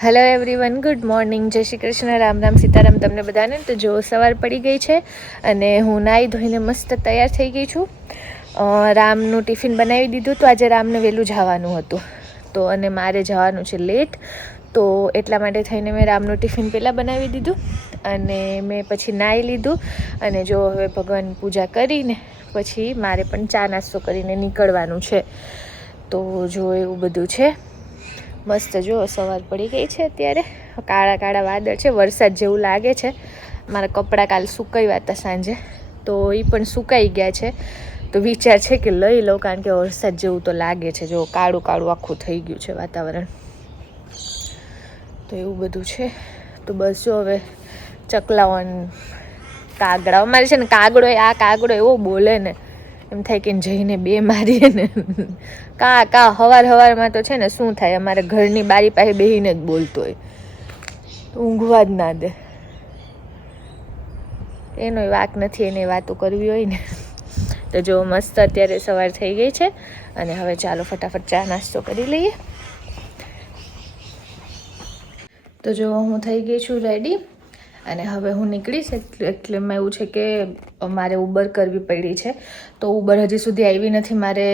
Hello everyone, good morning, જય શ્રી કૃષ્ણ, રામ રામ, સીતારામ તમને બધાને. તો જો સવાર પડી ગઈ છે અને હું નાહી ધોઈને મસ્ત તૈયાર થઈ ગઈ છું. રામનું ટિફિન બનાવી દીધું. તો આજે રામને વહેલું જવાનું હતું તો અને મારે જવાનું છે લેટ, તો એટલા માટે થઈને મેં રામનું ટિફિન પહેલાં બનાવી દીધું અને મેં પછી નાહી લીધું. અને જો હવે ભગવાનની પૂજા કરીને પછી મારે પણ ચા નાસ્તો કરીને નીકળવાનું છે. તો જો એવું બધું છે. મસ્ત જો સવાર પડી ગઈ છે. અત્યારે કાળા કાળા વાદળ છે, વરસાદ જેવું લાગે છે. મારા કપડાં કાલ સુકાવ્યા હતા સાંજે, તો એ પણ સુકાઈ ગયા છે. તો વિચાર છે કે લઈ લઉં, કારણ કે વરસાદ જેવું તો લાગે છે. જો કાળું કાળું આખું થઈ ગયું છે વાતાવરણ. તો એવું બધું છે. તો બસ જો હવે ચકલાઓ કાગડા, અમારે છે ને કાગડો, આ કાગડો એવો બોલે ને એમ થાય કે જઈને બે મારીએ ને. કા હવારમાં તો છે ને શું થાય, અમારે ઘરની બારી પાસે બેસીને જ બોલતો હોય, ઊંઘવા જ ના દે. એનો વાક નથી, એને વાતો કરવી હોય ને. તો જો મસ્ત અત્યારે સવાર થઈ ગઈ છે અને હવે ચાલો ફટાફટ ચા નાસ્તો કરી લઈએ. તો જો હું થઈ ગઈ છું રેડી અને હવે હું નીકળીશ. એટલે એમાં એવું છે કે મારે ઉબર કરવી પડી છે. તો ઉબર હજી સુધી આવી નથી. મારે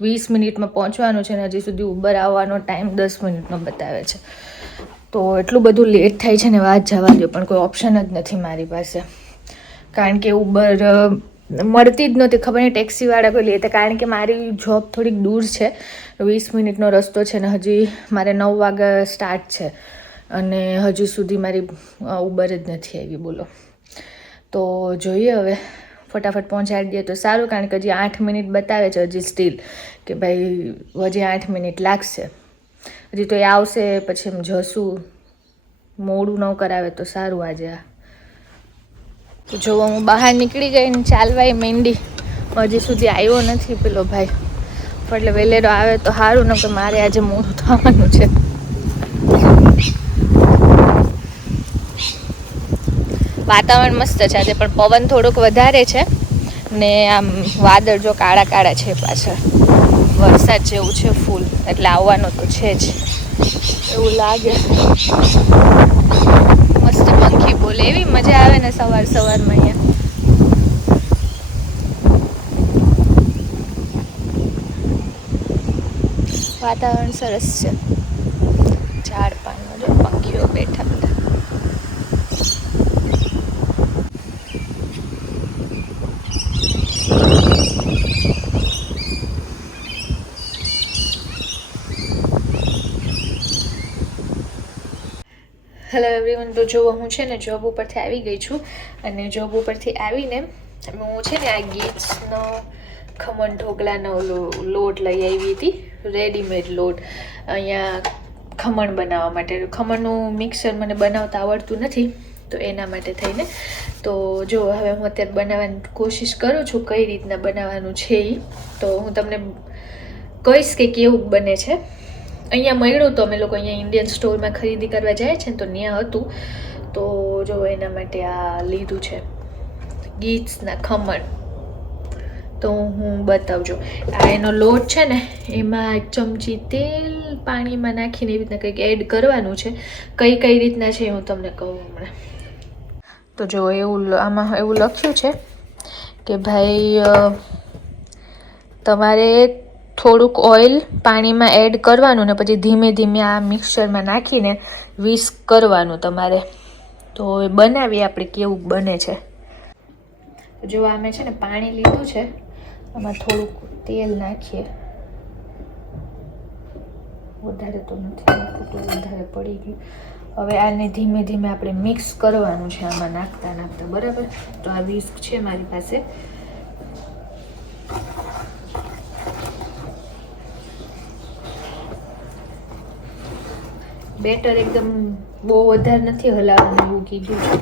20 મિનિટમાં પહોંચવાનું છે અને હજી સુધી ઉબર આવવાનો ટાઈમ 10 મિનિટનો બતાવે છે. તો એટલું બધું લેટ થાય છે ને વાત જવા દો, પણ કોઈ ઓપ્શન જ નથી મારી પાસે. કારણ કે ઉબર મળતી જ નહોતી. ખબર નહીં ટેક્સીવાળા કોઈ લેતા, કારણ કે મારી જોબ થોડીક દૂર છે. 20 મિનિટનો રસ્તો છે ને હજી મારે 9 વાગ્યા સ્ટાર્ટ છે અને હજી સુધી મારી ઉબર જ નથી આવી, બોલો. તો જોઈએ હવે ફટાફટ પહોંચાડી દઈએ તો સારું, કારણ કે હજી 8 મિનિટ બતાવે છે હજી સ્ટીલ, કે ભાઈ હજી 8 મિનિટ લાગશે. હજી તો એ આવશે પછી એમ જશું. મોડું ન કરાવે તો સારું આજે. તો જો હું બહાર નીકળી ગઈ ને ચાલવાય માંડી, હજી સુધી આવ્યો નથી પેલો ભાઈ. એટલે વેલેરો આવે તો સારું, ને કે મારે આજે મોડું થવાનું છે. વાતાવરણ મસ્ત છે આજે, પણ પવન થોડોક વધારે છે ને આમ વાદળ જો કાળા કાળા છે પાછળ. વરસાદ જેવું છે ફૂલ, એટલે આવવાનો તો છે જ એવું લાગે. મસ્ત પંખી બોલે, એવી મજા આવે ને સવાર સવારમાં અહીંયા. વાતાવરણ સરસ છે. ઝાડ પાનમાં જો પંખીઓ બેઠા બધા. હેલો એવરીવન, તો જો હું છે ને જોબ ઉપરથી આવી ગઈ છું અને જોબ ઉપરથી આવીને હું છે ને આ ગીટ્સનો ખમણ ઢોકળાનો લોટ લઈ આવી હતી, રેડીમેડ લોટ. અહીંયા ખમણ બનાવવા માટે. ખમણનું મિક્સર મને બનાવતા આવડતું નથી, તો એના માટે થઈને. તો જો હવે હું અત્યારે બનાવવાની કોશિશ કરું છું, કઈ રીતના બનાવવાનું છે એ. તો હું તમને કહીશ કે કેવું બને છે. અહીંયા મળ્યું તો અમે લોકો અહીંયા ઇન્ડિયન સ્ટોરમાં ખરીદી કરવા જાય છે ને, તો ત્યાં હતું. તો જો એના માટે આ લીધું છે ગીટ્સના ખમણ. તો હું બતાવજો. આ એનો લોટ છે ને, એમાં 1 ચમચી તેલ પાણીમાં નાખીને એવી રીતના કંઈક એડ કરવાનું છે. કઈ રીતના છે હું તમને કહું હમણાં. તો જો એવું આમાં એવું લખ્યું છે કે ભાઈ તમારે થોડુંક ઓઇલ પાણીમાં એડ કરવાનું ને પછી ધીમે ધીમે આ મિક્સરમાં નાખીને વિસ્ક કરવાનું તમારે. તો બનાવીએ આપણે કેવું બને છે. જો આ મેં છે ને પાણી લીધું છે, આમાં થોડુંક તેલ નાખીએ. વધારે તો નથી નાખતું, વધારે પડી ગયું. હવે આને ધીમે ધીમે આપણે મિક્સ કરવાનું છે આમાં નાખતા નાખતા, બરાબર. તો આ વિસ્ક છે મારી પાસે. બેટર એકદમ બહુ વધારે નથી હલાવવાનું એવું કીધું છે.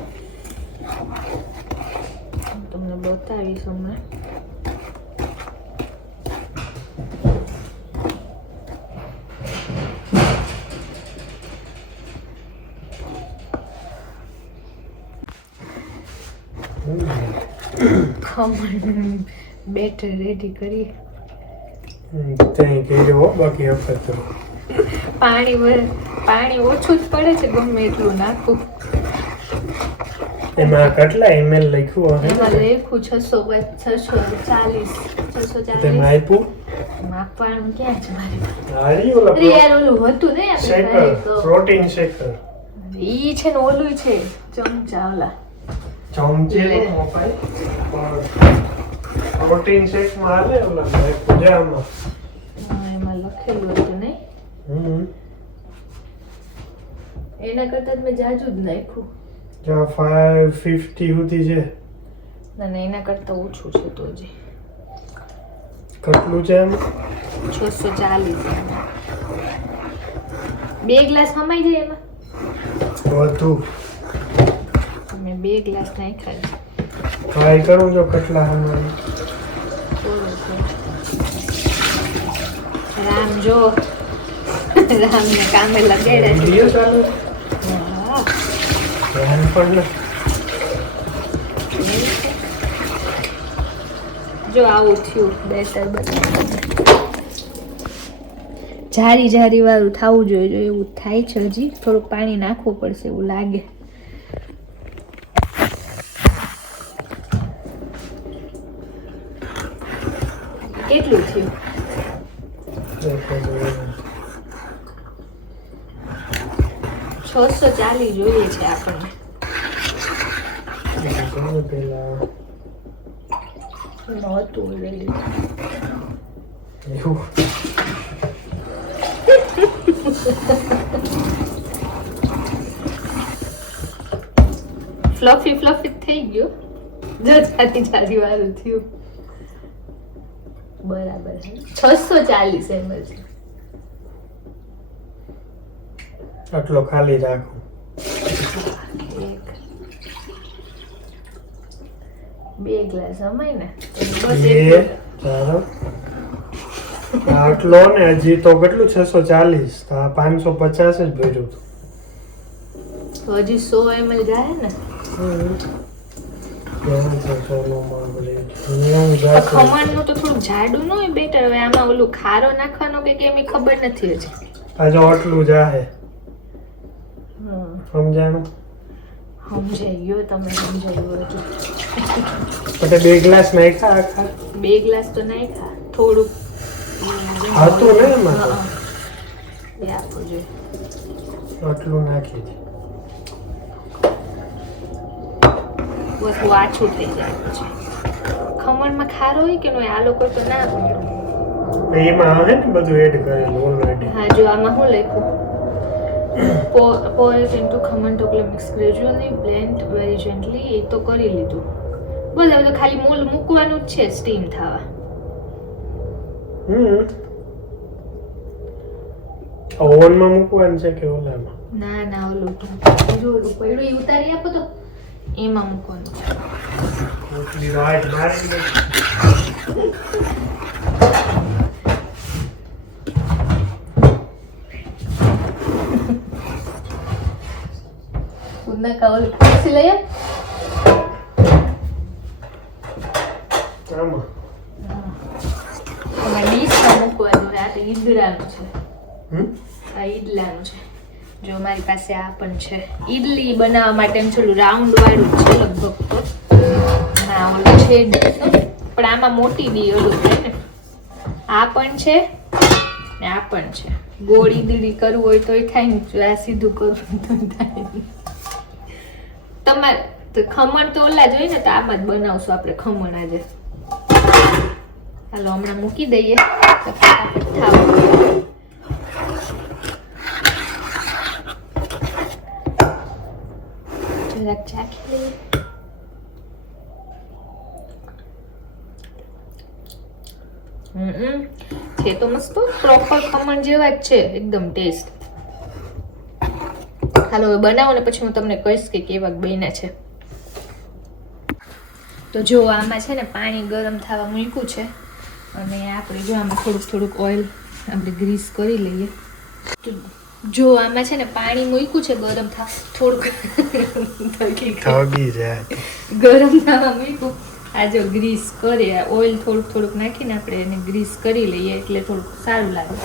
તમને બતાવીશ હમણાં. ખમણ બેટર રેડી કરીએ. પાણી પાણી ઓછું જ પડે છે ગમે એટલું નાખું. એમાં કેટલા ml લખ્યું હશે? એમાં લખ્યું 640. તેમાં આપ્યું માપવાનું ક્યાં છે મારી પાસે? હારી ઓલા યાર ઓલું હતું ને આપણે પ્રોટીન શેકર. ઈ છે ને ઓલું છે ચમચા ઓલા ચમચે મોપાય પ્રોટીન શેક માં આલે ઓલા પૂજામાં એમાં લખેલું હતું ને એના કરતા મેં જાજુ જ નાખ્યું. જો 550 સુધી છે ના એના કરતા ઓછું છે તો હજી. કેટલું છે એમ? 640. 2 ગ્લાસ સમાઈ જાય એમાં? વધુ. મેં 2 ગ્લાસ નાખ્યા છે. ટ્રાય કરું જો કેટલા સમાય. રામ જો રામને કામે લગાડ્યા વિડિયો ચાલુ ધ્યાન પણ જો આવું થયું બેટર બટર જારી જારી વાળું થવું જોઈએ એવું થાય છે. હજી થોડુંક પાણી નાખવું પડશે એવું લાગે. કેટલું થયું? 640 જોઈએ છે આપણને. પેલા નહોતું ઓલરેડી. એવું ફ્લફી થઈ ગયો. જો જારી જારી વાળું થયું. બરાબર 640 ml છે. આટલો ખાલી રાખો. 2 ગ્લાસ અમાય ને ચાલો આટલો ને હજી તો કેટલું 640 તો 550 જ ભર્યું તો હજી 100 ml જાય ને. ખમણનું તો થોડું જાડું ન હોય બેટર. હવે આમાં ઓલું ખારો નાખવાનો કે કેમ એ ખબર નથી હજી. આજે આટલું જાહે સમજાણું? સમજાઈ ગયો તમે સમજાયું હજુ. એટલે 2 ગ્લાસ નાખ્યા આખા? 2 ગ્લાસ તો નાખ્યા થોડુંક હતું ને એમાં તો. એ આપવું જોઈએ. આટલું નાખી દે. બસ વાછું થઈ જાય પછી. ખમણમાં ખારો હોય કે નહીં આ લોકો તો ના હોય. એમાં હે ને બધું એડ કરેલું ઓલરેડી. હા જો આમાં હું લખ્યું pour it into khaman dhokla mix gradually blend very gently. એ તો કરી લીધું. બસ હવે તો ખાલી મૂળ મૂકવાનું જ છે સ્ટીમ થવા. ઓવનમાં મૂકવાનું છે કે ઓલામાં? ના ઓલું જો ઓલું પડ્યું એ ઉતારી આપો તો એમાં મૂકવાનું છે. ઓટલી રાઈટ મારી દે. ઉના કાવલ ખુરશી લઈ આવ. આમાં આમાં ડીશમાં મૂકવાનું. આ તો ઈદડાનું છે. આ ઈડલાનું છે. જો મારી પાસે આ પણ છે. ઈડલી બનાવવા માટે થોડું રાઉન્ડ વાળું છે લગભગ તો. ના ઓલું છે પણ આમાં મોટી ડી ઓલું થાય ને. આ પણ છે ને આ પણ છે. ગોળ ઈડલી કરવું હોય તોય થાય ને. જો આ સીધું કરવું તો થાય. તમારે ખમણ તો ઓલા જ હોય ને તો આમાં જ બનાવશું આપણે ખમણ આજે. હાલો હમણાં મૂકી દઈએ તો ફટાફટ થાવ. જરાક ચાખી લઈએ. છે તો મસ્ત પ્રોપર ખમણ જેવા જ છે એકદમ ટેસ્ટ. હાલો હવે બનાવો ને પછી હું તમને કહીશ કે કેવા બન્યા છે. તો જો આમાં છે ને પાણી ગરમ થવા મૂક્યું છે અને આપણે જો આમાં થોડુંક ઓઇલ આપણે ગ્રીસ કરી લઈએ. તો જો આમાં છે ને પાણી મૂક્યું છે ગરમ થવા થોડુંક ગરમ થવા મૂક્યું. આ જો ગ્રીસ કરીએ ઓઇલ થોડુંક નાખીને આપણે એને ગ્રીસ કરી લઈએ એટલે થોડુંક સારું લાગે.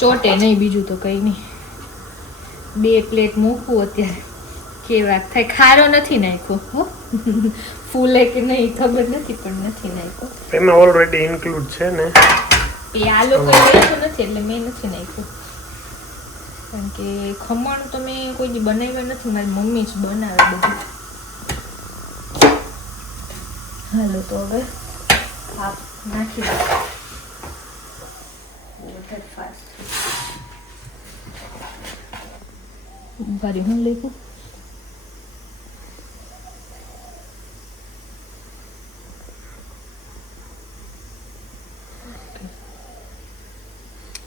ચોટે નહીં બીજું તો કંઈ નહીં. 2 પ્લેટ મૂકવું અત્યારે કેવા થાય. ખારો નથી નાખ્યો હો. ફૂલે કે નહીં ખબર નથી પણ નથી નાખ્યો. એમાં ઓલરેડી ઇન્ક્લુડ છે ને એ આ લોકો નાખ્યું નથી એટલે મેં નથી નાખ્યું. કારણ કે ખમણ તો મેં કોઈ દી બનાવ્યા નથી, મારી મમ્મી જ બનાવે બધું. હાલો તો હવે હાફ નાખી દો. ભારી હું લેવું.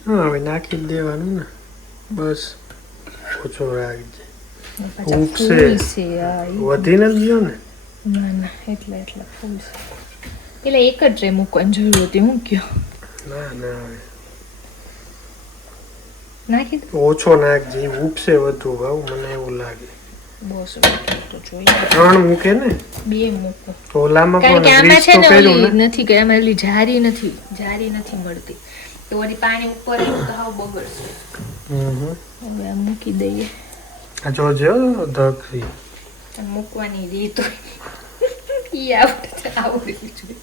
હા હવે નાખી જ દેવાનું ને બસ. ઓછો રાખજે. વધી નથી ગયો ને? ના ના એટલા ફૂલ છે. પેલા એક જ ટ્રે મૂકવાની જરૂર હતી. હું કયો ના ના હવે નાખી દો. ઓછો નાખજે, ઉપસે વધુ ભાવ મને એવું લાગે. બસ તો જોઈએ 3 મૂકે ને 2 મૂકો. ઓલામાં કારણ કે પણ આમાં છે ને કર્યું ઓલી ને નથી કે આમાં ઓલી જારી નથી મળતી તો વળી પાણી ઉપર આવ્યું તો હાવ બગડશે. હવે આ મૂકી દઈએ. આ જોજો ધકરી અને મૂકવાની રીત ઈ આવડવી જોઈએ.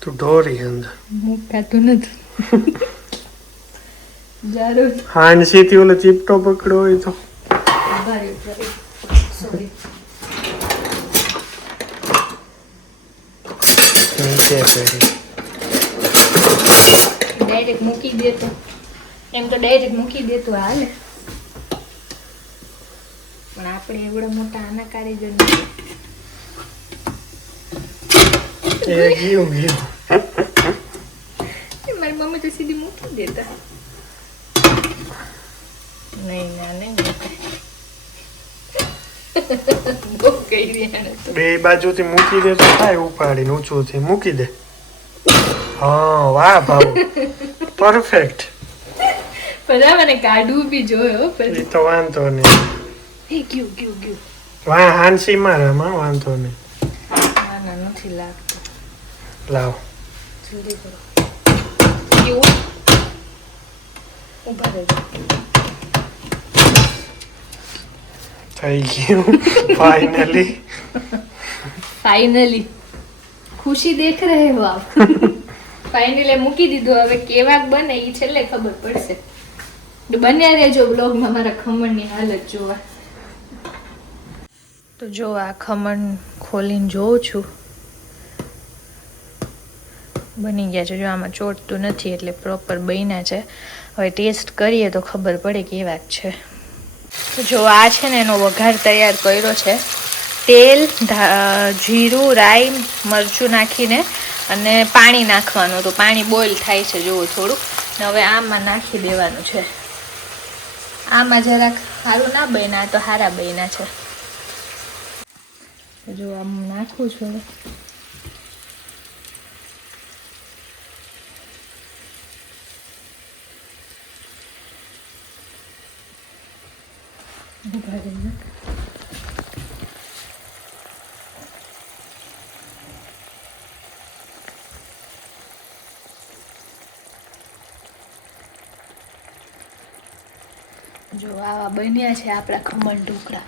તું ઢોરી અંદર મૂકાતું નથી. જારો હાંસીથી ઓલો ચીપટો પકડો હોય તો સોરી નીચે કરી ડાયરેક્ટ મૂકી દેતો. એમ તો ડાયરેક્ટ મૂકી દેતો હાલે પણ આપણે એવડા મોટા આના કારીગર નથી. એ ગયું મારી મમ્મી તો સીધી મૂકી દેતા. નહીં ના નહીં બહુ કહી રહ્યા તો. બે બાજુથી મૂકી દે તો થાય ઉપાડીને ઊંચુંથી મૂકી દે. હા વાહ ભાવ પરફેક્ટ. બધા મને કાઢવું બી જોયો એ તો વાંધો નહીં. ગયું વાહ હાંસી મારામાં વાંધો નહીં. ના ના નથી લાગતું. લાવ જલ્દી કરો. કેવું ઉભા રહેજો. થઈ ગયું ફાઇનલી. ફાઇનલી ખુશી દેખ રહે હો આપ. ફાઇનલી મૂકી દીધું. હવે કેવાક બને એ છેલ્લે ખબર પડશે. બન્યા રહેજો બ્લોગમાં મારા ખમણની હાલત જોવા. તો જો આ ખમણ ખોલીને જોઉં છું. બની ગયા છે. જો આમાં ચોટતું નથી એટલે પ્રોપર બન્યા છે. હવે ટેસ્ટ કરીએ તો ખબર પડે કેવા છે. તો જો આ છે ને એનો વઘાર તૈયાર કર્યો છે. તેલ જીરું રાઈ મરચું નાખીને અને પાણી નાખવાનું. તો પાણી બોઇલ થાય છે જુઓ થોડું. ને હવે આમાં નાખી દેવાનું છે. આમાં જરાક સારું ના બન્યા તો સારા બન્યા છે. જો આમ નાખું છું હવે. જો આવા બન્યા છે આપણા ખમણ ઢોકળા.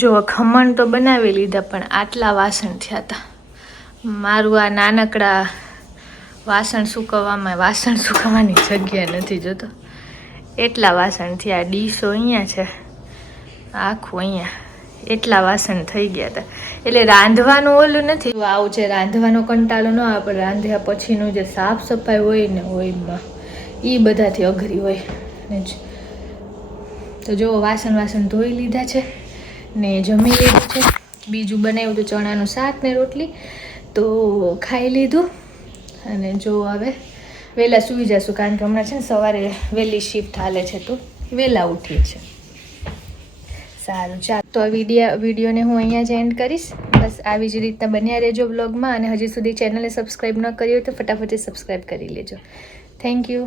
જો ખમણ તો બનાવી લીધા પણ આટલા વાસણ થયા હતા. મારું આ નાનકડા વાસણ સુકવવાની જગ્યા નથી જોતો. એટલા વાસણ થયા. ડીશો અહીંયા છે આખું અહીંયા. એટલા વાસણ થઈ ગયા હતા. એટલે રાંધવાનું ઓલું નથી. આવું છે રાંધવાનો કંટાળો ન આવે પણ રાંધ્યા પછીનું જે સાફ સફાઈ હોય ને હોયમાં એ બધાથી અઘરી હોય ને જ. તો જો વાસણ ધોઈ લીધા છે ને જમી લીધું છે. બીજું બનાવ્યું તો ચણાનું શાક ને રોટલી તો ખાઈ લીધું. અને જો હવે વહેલા સૂઈ જશું કારણ કે હમણાં છે ને સવારે વહેલી શિફ્ટ હાલે છે તો વહેલા ઉઠીએ છે. સારું ચાલ તો આ વિડીયોને હું અહીંયા જ એન્ડ કરીશ. બસ આવી જ રીતના બન્યા રહેજો બ્લોગમાં. અને હજી સુધી ચેનલને સબસ્ક્રાઈબ ન કરી હોય તો ફટાફટ સબસ્ક્રાઈબ કરી લેજો. Thank you.